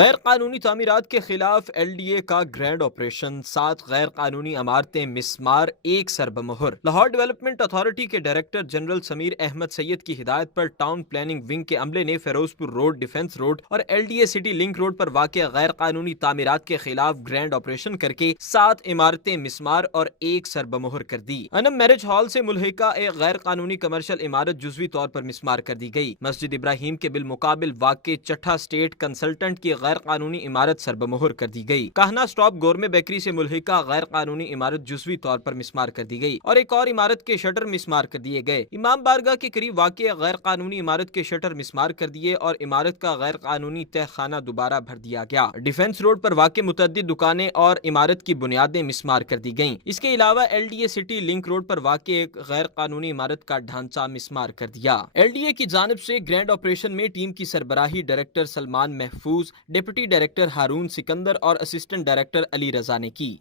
غیر قانونی تعمیرات کے خلاف ایل ڈی اے کا گرینڈ آپریشن، 7 غیر قانونی عمارتیں مسمار، 1 سر بمہر۔ لاہور ڈیولپمنٹ اتھارٹی کے ڈائریکٹر جنرل سمیر احمد سید کی ہدایت پر ٹاؤن پلاننگ ونگ کے عملے نے فیروز پور روڈ، ڈیفنس روڈ اور L D A city link road پر واقع غیر قانونی تعمیرات کے خلاف گرینڈ آپریشن کر کے 7 عمارتیں مسمار اور 1 سر بمہر کر دی۔ انم میرج ہال سے ملحقہ ایک غیر قانونی کمرشل عمارت جزوی طور پر مسمار کر دی گئی۔ مسجد ابراہیم کے بالمقابل واقع چٹھا اسٹیٹ کنسلٹنٹ کی غیر قانونی عمارت سر بمہر کر دی گئی۔ کہنا اسٹاپ گورمے بیکری سے ملحقہ غیر قانونی عمارت جزوی طور پر مسمار کر دی گئی اور ایک اور عمارت کے شٹر مسمار کر دیے گئے۔ امام بارگاہ کے قریب واقع غیر قانونی عمارت کے شٹر مسمار کر دیے اور عمارت کا غیر قانونی تہ خانہ دوبارہ بھر دیا گیا۔ ڈیفنس روڈ پر واقع متعدد دکانیں اور عمارت کی بنیادیں مسمار کر دی گئیں۔ اس کے علاوہ L D A city link road پر واقع ایک غیر قانونی عمارت کا ڈھانچہ مسمار کر دیا۔ ایل ڈی اے کی جانب سے گرینڈ آپریشن میں ٹیم کی سربراہی ڈائریکٹر سلمان محفوظ، ڈپٹی ڈائریکٹر ہارون سکندر اور اسسٹنٹ ڈائریکٹر علی رضا نے کی۔